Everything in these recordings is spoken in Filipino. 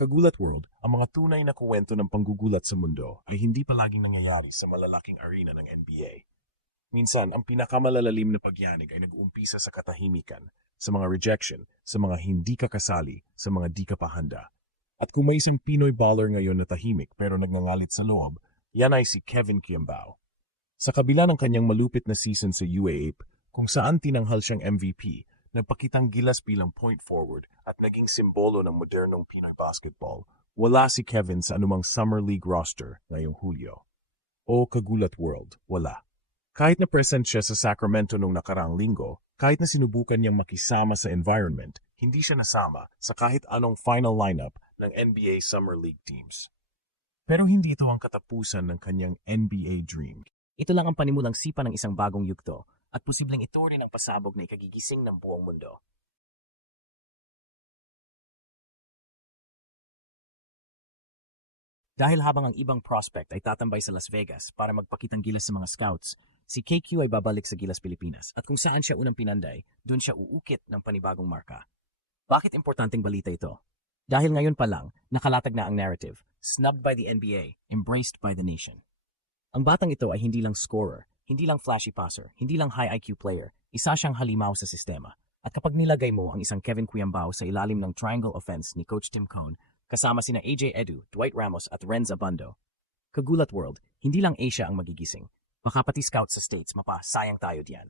Kagulat World, ang mga tunay na kuwento ng panggugulat sa mundo ay hindi palaging nangyayari sa malalaking arena ng NBA. Minsan, ang pinakamalalalim na pagyanig ay nag-uumpisa sa katahimikan, sa mga rejection, sa mga hindi kakasali, sa mga di ka pa handa. At kung may isang Pinoy baller ngayon na tahimik pero nagngangalit sa loob, yan ay si Kevin Quiambao. Sa kabila ng kanyang malupit na season sa UAAP, kung saan tinanghal siyang MVP, nagpakitang gilas bilang point forward at naging simbolo ng modernong Pinoy basketball, wala si Kevin sa anumang Summer League roster ngayong Hulyo. O Kagulat World, wala. Kahit na present siya sa Sacramento nung nakaraang linggo, kahit na sinubukan niyang makisama sa environment, hindi siya nasama sa kahit anong final lineup ng NBA Summer League teams. Pero hindi ito ang katapusan ng kanyang NBA dream. Ito lang ang panimulang sipa ng isang bagong yugto at posibleng ito rin ang pasabog na ikagigising ng buong mundo. Dahil habang ang ibang prospect ay tatambay sa Las Vegas para magpakitang gilas sa mga scouts, si KQ ay babalik sa Gilas Pilipinas at kung saan siya unang pinanday, doon siya uukit ng panibagong marka. Bakit importanteng balita ito? Dahil ngayon pa lang, nakalatag na ang narrative, snubbed by the NBA, embraced by the nation. Ang batang ito ay hindi lang scorer, hindi lang flashy passer, hindi lang high IQ player, isa siyang halimaw sa sistema. At kapag nilagay mo ang isang Kevin Quiambao sa ilalim ng triangle offense ni Coach Tim Cone, kasama sina AJ Edu, Dwight Ramos at Renz Abando, Kagulat World, hindi lang Asia ang magigising. Baka pati scouts sa States sayang tayo diyan.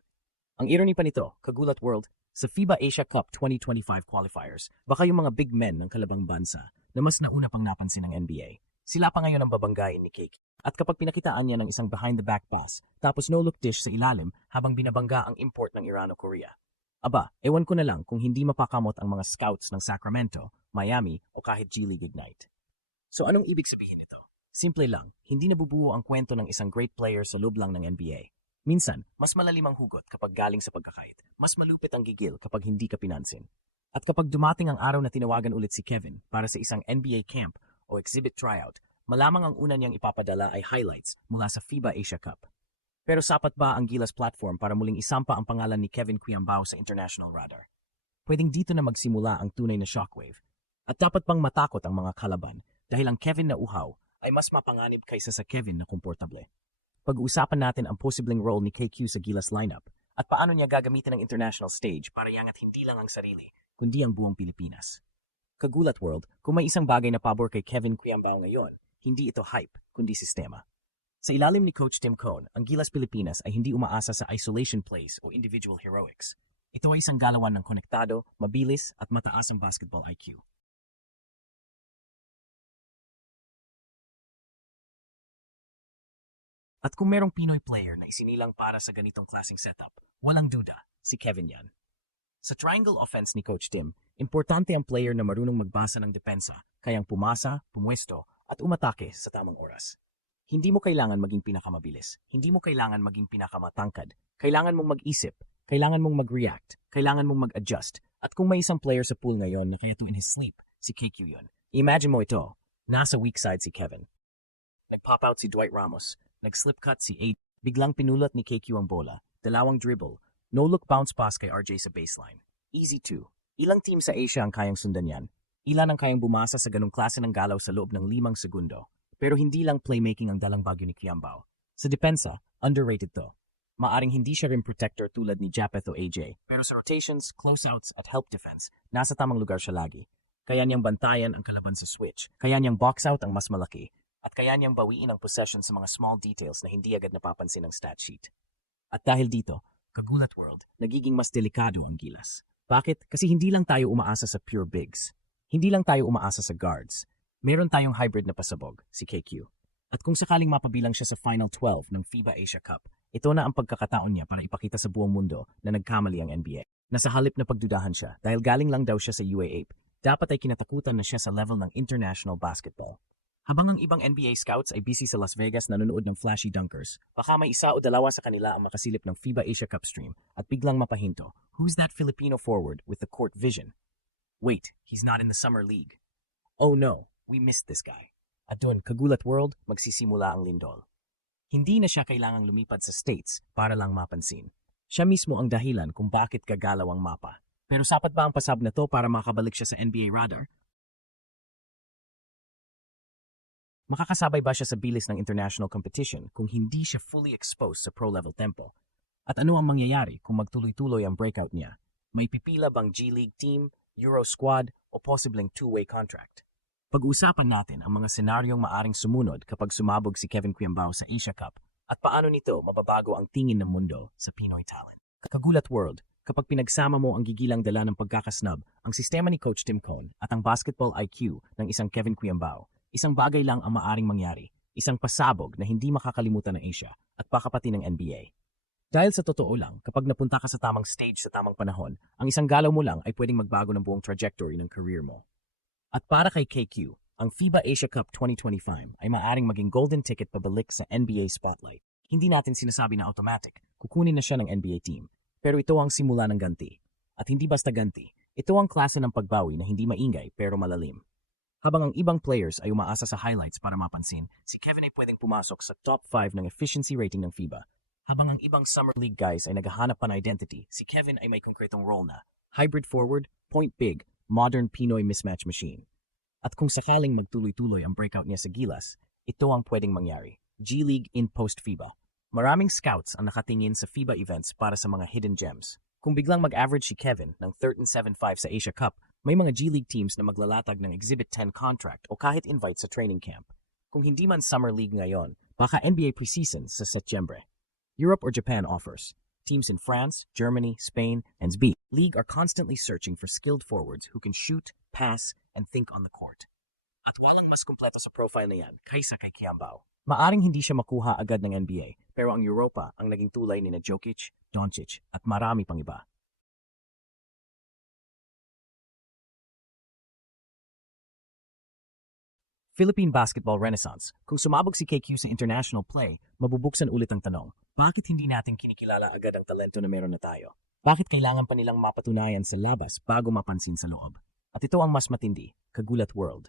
Ang irony pa nito, Kagulat World, sa FIBA Asia Cup 2025 qualifiers, baka yung mga big men ng kalabang bansa na mas nauna pang napansin ng NBA. Sila pa ngayon ang babanggain ni Cake. At kapag pinakitaan niya ng isang behind-the-back pass, tapos no-look dish sa ilalim habang binabangga ang import ng Iran o Korea. Aba, ewan ko na lang kung hindi mapakamot ang mga scouts ng Sacramento, Miami o kahit G League Ignite. So anong ibig sabihin nito? Simple lang, hindi nabubuo ang kwento ng isang great player sa loob lang ng NBA. Minsan, mas malalim ang hugot kapag galing sa pagkakait. Mas malupit ang gigil kapag hindi ka pinansin. At kapag dumating ang araw na tinawagan ulit si Kevin para sa isang NBA camp o exhibit tryout, malamang ang una niyang ipapadala ay highlights mula sa FIBA Asia Cup. Pero sapat ba ang Gilas platform para muling isampa ang pangalan ni Kevin Quiambao sa international radar? Pwedeng dito na magsimula ang tunay na shockwave. At dapat pang matakot ang mga kalaban dahil ang Kevin na uhaw ay mas mapanganib kaysa sa Kevin na komportable. Pag-uusapan natin ang posibleng role ni KQ sa Gilas lineup at paano niya gagamitin ang international stage para iangat hindi lang ang sarili, kundi ang buong Pilipinas. Kagulat World, kung may isang bagay na pabor kay Kevin Quiambao ngayon, hindi ito hype, kundi sistema. Sa ilalim ni Coach Tim Cone, ang Gilas Pilipinas ay hindi umaasa sa isolation plays o individual heroics. Ito ay isang galawan ng konektado, mabilis at mataas ang basketball IQ. At kung merong Pinoy player na isinilang para sa ganitong klaseng setup, walang duda, si Kevin yan. Sa triangle offense ni Coach Tim, importante ang player na marunong magbasa ng depensa, kayang pumasa, pumwesto, at umatake sa tamang oras. Hindi mo kailangan maging pinakamabilis, hindi mo kailangan maging pinakamatangkad, kailangan mong mag-isip, kailangan mong mag-react, kailangan mong mag-adjust. At kung may isang player sa pool ngayon na kaya to in his sleep, si KQ yun. Imagine mo ito, nasa weak side si Kevin. Nag-pop out si Dwight Ramos, nag-slip cut si AD, biglang pinulot ni KQ ang bola, dalawang dribble, no-look bounce pass kay RJ sa baseline. Easy 2. Ilang team sa Asia ang kayang sundan yan? Ilan ang kayang bumasa sa ganong klase ng galaw sa loob ng 5 segundo? Pero hindi lang playmaking ang dalang bagyo ni Quiambao. Sa depensa, underrated to. Maaring hindi siya rim protector tulad ni Japeth o AJ, pero sa rotations, closeouts at help defense, nasa tamang lugar siya lagi. Kaya niyang bantayan ang kalaban sa switch, kaya niyang box out ang mas malaki, at kaya niyang bawiin ang possession sa mga small details na hindi agad napapansin ng stat sheet. At dahil dito, Kagulat World, nagiging mas delikado ang Gilas. Bakit? Kasi hindi lang tayo umaasa sa pure bigs. Hindi lang tayo umaasa sa guards. Meron tayong hybrid na pasabog, si KQ. At kung sakaling mapabilang siya sa Final 12 ng FIBA Asia Cup, ito na ang pagkakataon niya para ipakita sa buong mundo na nagkamali ang NBA. Na sa halip na pagdudahan siya dahil galing lang daw siya sa UAAP, dapat ay kinatakutan na siya sa level ng international basketball. Habang ang ibang NBA scouts ay busy sa Las Vegas nanonood ng flashy dunkers, baka may isa o dalawa sa kanila ang makasilip ng FIBA Asia Cup stream at biglang mapahinto, who's that Filipino forward with the court vision? Wait, he's not in the Summer League. Oh no, we missed this guy. At doon, Kagulat World, magsisimula ang lindol. Hindi na siya kailangang lumipad sa States para lang mapansin. Siya mismo ang dahilan kung bakit gagalaw ang mapa. Pero sapat ba ang pasab na to para makabalik siya sa NBA radar? Makakasabay ba siya sa bilis ng international competition kung hindi siya fully exposed sa pro-level tempo? At ano ang mangyayari kung magtuloy-tuloy ang breakout niya? May pipila bang G-League team, Euro squad, o posibleng two-way contract? Pag-uusapan natin ang mga senaryong maaring sumunod kapag sumabog si Kevin Quiambao sa Asia Cup at paano nito mababago ang tingin ng mundo sa Pinoy talent. Kagulat World, kapag pinagsama mo ang gigilang dala ng pagkakasnub, ang sistema ni Coach Tim Cone at ang basketball IQ ng isang Kevin Quiambao, isang bagay lang ang maaring mangyari, isang pasabog na hindi makakalimutan ng Asia at baka pati ng NBA. Dahil sa totoo lang, kapag napunta ka sa tamang stage sa tamang panahon, ang isang galaw mo lang ay pwedeng magbago ng buong trajectory ng career mo. At para kay KQ, ang FIBA Asia Cup 2025 ay maaring maging golden ticket pabalik sa NBA spotlight. Hindi natin sinasabi na automatic, kukunin na siya ng NBA team. Pero ito ang simula ng ganti. At hindi basta ganti, ito ang klase ng pagbawi na hindi maingay pero malalim. Habang ang ibang players ay umaasa sa highlights para mapansin, si Kevin ay pwedeng pumasok sa top 5 ng efficiency rating ng FIBA. Habang ang ibang Summer League guys ay naghahanap pa ng identity, si Kevin ay may konkretong role na hybrid forward, point big, modern Pinoy mismatch machine. At kung sakaling magtuloy-tuloy ang breakout niya sa Gilas, ito ang pwedeng mangyari. G-League in post-FIBA. Maraming scouts ang nakatingin sa FIBA events para sa mga hidden gems. Kung biglang mag-average si Kevin ng 13.75 sa Asia Cup, may mga G-League teams na maglalatag ng Exhibit 10 contract o kahit invite sa training camp. Kung hindi man Summer League ngayon, baka NBA preseason sa Setyembre. Europe or Japan offers. Teams in France, Germany, Spain, and SB League are constantly searching for skilled forwards who can shoot, pass, and think on the court. At walang mas kumpleto sa profile na yan kaysa kay Quiambao. Maaring hindi siya makuha agad ng NBA, pero ang Europa ang naging tulay ni Jokic, Doncic, at marami pang iba. Philippine Basketball Renaissance. Kung sumabog si KQ sa international play, mabubuksan ulit ang tanong, bakit hindi natin kinikilala agad ang talento na meron na tayo? Bakit kailangan pa nilang mapatunayan sa labas bago mapansin sa loob? At ito ang mas matindi, Kagulat World.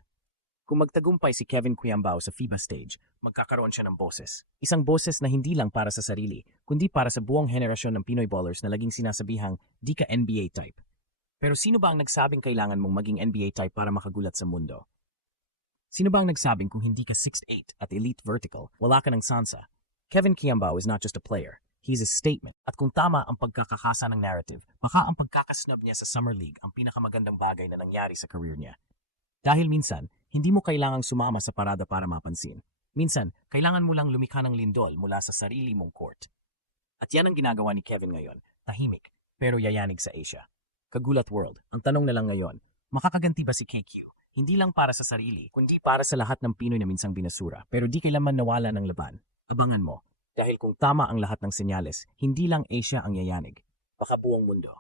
Kung magtagumpay si Kevin Quiambao sa FIBA stage, magkakaroon siya ng boses. Isang boses na hindi lang para sa sarili, kundi para sa buong henerasyon ng Pinoy ballers na laging sinasabihang, di ka NBA type. Pero sino ba ang nagsabing kailangan mong maging NBA type para makagulat sa mundo? Sino ba ang nagsabing kung hindi ka 6'8 at elite vertical, wala ka ng sansa? Kevin Quiambao is not just a player, he's a statement. At kung tama ang pagkakahasa ng narrative, baka ang pagkakasnub niya sa Summer League ang pinakamagandang bagay na nangyari sa career niya. Dahil minsan, hindi mo kailangang sumama sa parada para mapansin. Minsan, kailangan mo lang lumikha ng lindol mula sa sarili mong court. At yan ang ginagawa ni Kevin ngayon, tahimik, pero yayanig sa Asia. Kagulat World, ang tanong na lang ngayon, makakaganti ba si KQ? Hindi lang para sa sarili, kundi para sa lahat ng Pinoy na minsang binasura, pero di kailanman nawala ng laban. Abangan mo, dahil kung tama ang lahat ng senyales, hindi lang Asia ang yayanig, baka buong mundo.